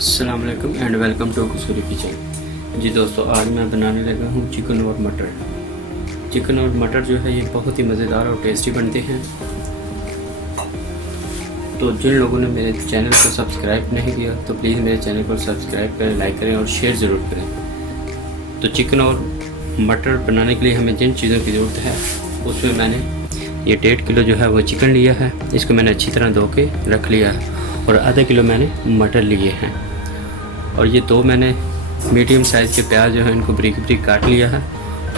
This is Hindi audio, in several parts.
अस्सलाम वालेकुम and welcome to Kasuri kitchen. जी दोस्तों, आज मैं बनाने लगा हूँ चिकन और मटर। चिकन और मटर जो है ये बहुत ही मज़ेदार और टेस्टी बनते हैं। तो जिन लोगों ने मेरे चैनल को सब्सक्राइब नहीं किया तो प्लीज़ मेरे चैनल को सब्सक्राइब करें, लाइक करें और शेयर ज़रूर करें। तो चिकन और मटर बनाने के लिए हमें जिन चीज़ों की ज़रूरत है उसमें मैंने ये 1.5 किलो जो है वो चिकन लिया है। इसको मैंने अच्छी तरह धो के रख लिया है और आधा किलो मैंने मटर लिए हैं। और ये 2 मैंने मीडियम साइज़ के प्याज जो है इनको बारीक बारीक काट लिया है।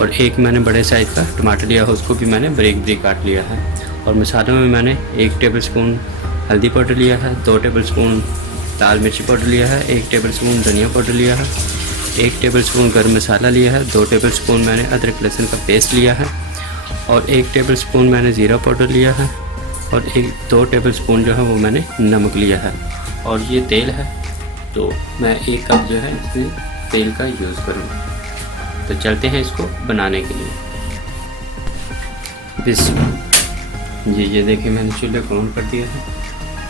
और एक मैंने बड़े साइज़ का टमाटर लिया है, उसको भी मैंने बारीक बारीक काट लिया है। और मसालों में मैंने 1 टेबलस्पून हल्दी पाउडर लिया है, 2 टेबलस्पून लाल मिर्ची पाउडर लिया है, 1 टेबलस्पून धनिया पाउडर लिया है, 1 टेबलस्पून गर्म मसाला लिया है, 2 टेबलस्पून मैंने अदरक लहसुन का पेस्ट लिया है और 1 टेबलस्पून मैंने ज़ीरा पाउडर लिया है और 2 टेबलस्पून जो है वो मैंने नमक लिया है। और ये तेल है, तो मैं 1 कप जो है इसमें तेल का यूज़ करूँगा। तो चलते हैं इसको बनाने के लिए। जी ये देखिए, मैंने चूल्हे को ऑन कर दिया है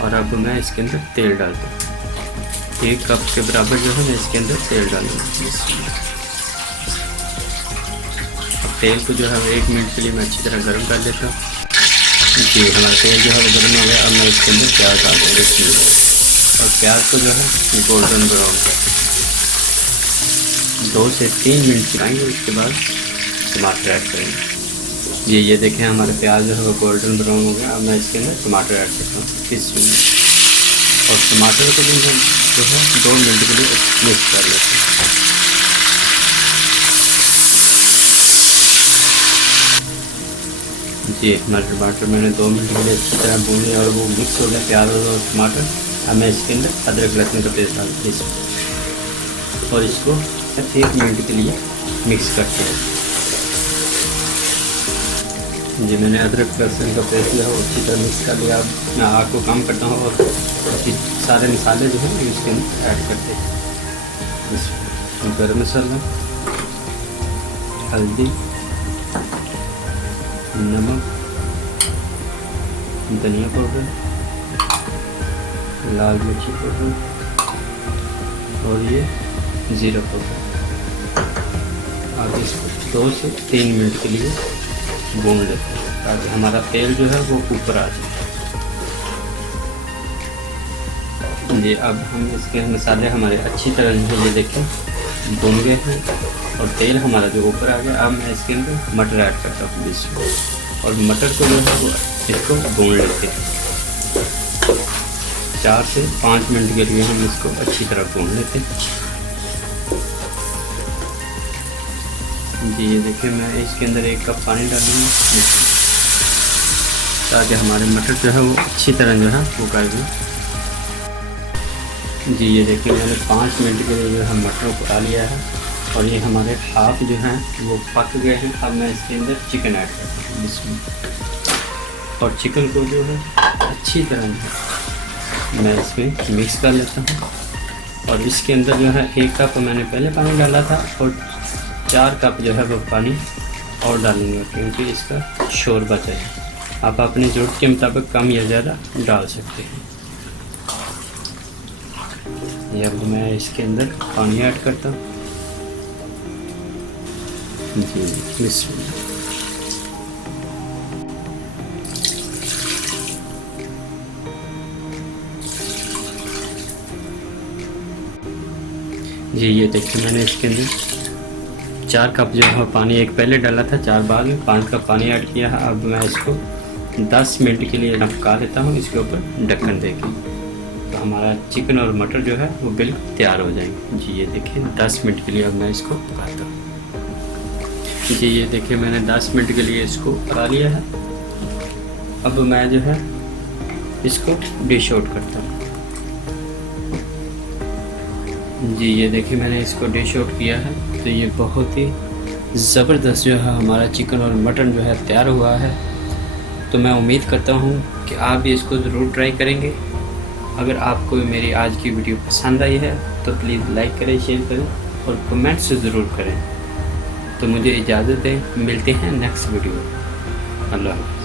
और अब मैं इसके अंदर तेल डालता हूँ। 1 कप के बराबर जो है मैं इसके अंदर तेल डालूँगा। तेल को जो है 1 मिनट के लिए मैं अच्छी तरह गर्म कर लेता हूँ। जी हमारा तेल जो है वो गर्म हो गया। अब मैं इसके अंदर प्याज डाल दूँगा और प्याज को जो है गोल्डन ब्राउन कर 2 से 3 मिनट चलाएंगे। उसके बाद टमाटर ऐड करेंगे। जी ये देखें, हमारे प्याज जो है वो गोल्डन ब्राउन हो गया। अब मैं इसके अंदर टमाटर ऐड करता हूँ और टमाटर को भी जो है 2 मिनट के लिए मिक्स कर लेते हैं। जी हमारे टमाटर मैंने 2 मिनट के लिए अच्छी तरह भूने और वो मिक्स हो गया प्याज और टमाटर। अब मैं इसके अंदर अदरक लहसुन का पेस्ट डालती हूँ और इसको 1 मिनट के लिए मिक्स करते हैं। जी मैंने अदरक लहसुन का पेस्ट जो है अच्छी तरह मिक्स कर लिया। अब मैं आग को कम करता हूँ और सारे मसाले जो हैं इसके अंदर ऐड करते हैं। इसमें गरम मसाला, हल्दी, नमक, धनिया पाउडर, लाल मिर्ची पाउडर और ये ज़ीरा पाउडर। अब इसको 2 से 3 मिनट के लिए भून लेते हैं ताकि हमारा तेल जो है वो ऊपर आ जाए। जी अब हम इसके मसाले हमारे अच्छी तरह जो ये देखें भून गए हैं और तेल हमारा जो ऊपर आ गया। अब मैं इसके अंदर मटर ऐड करता हूँ इसमें और मटर को जो है वो इसको भून लेते हैं। 4 से 5 मिनट के लिए हम इसको अच्छी तरह भून लेते हैं। जी ये देखिए, मैं इसके अंदर 1 कप पानी डालूँगा ताकि हमारे मटर जो है वो अच्छी तरह जो है वो कर दें। जी ये देखिए, मैंने 5 मिनट के लिए जो है मटर को डाल लिया है और ये हमारे हाफ जो हैं वो पक गए हैं। अब मैं इसके अंदर चिकन ऐड करता हूँ इसमें और चिकन को जो है अच्छी तरह जो है मैं इसमें मिक्स कर लेता हूँ। और इसके अंदर जो है 1 कप मैंने पहले पानी डाला था और 4 कप जो है वो पानी और डालूँगा क्योंकि इसका शोरबा चाहिए। आप अपनी ज़रूरत के मुताबिक कम या ज़्यादा डाल सकते हैं। ये अब मैं इसके अंदर पानी ऐड करता हूँ। जी बिस्मिल्लाह। जी ये देखिए, मैंने इसके अंदर 4 कप जो है पानी, 1 पहले डाला था, 4 बाद में 5 कप पानी ऐड किया है। अब मैं इसको 10 मिनट के लिए पका लेता हूँ इसके ऊपर ढक्कन देके। तो हमारा चिकन और मटर जो है वो बिल्कुल तैयार हो जाएंगे। जी ये देखिए, 10 मिनट के लिए अब मैं इसको पकाता हूँ। जी ये देखिए, मैंने 10 मिनट के लिए इसको पका लिया है। अब मैं जो है इसको डिश आउट करता हूँ। जी ये देखिए, मैंने इसको डिश आउट किया है। तो ये बहुत ही ज़बरदस्त जो है हमारा चिकन और मटन जो है तैयार हुआ है। तो मैं उम्मीद करता हूँ कि आप भी इसको ज़रूर ट्राई करेंगे। अगर आपको मेरी आज की वीडियो पसंद आई है तो प्लीज़ लाइक करें, शेयर करें और कमेंट्स ज़रूर करें। तो मुझे इजाज़त दें, मिलते हैं नेक्स्ट वीडियो। अल्लाह हाफ़िज़।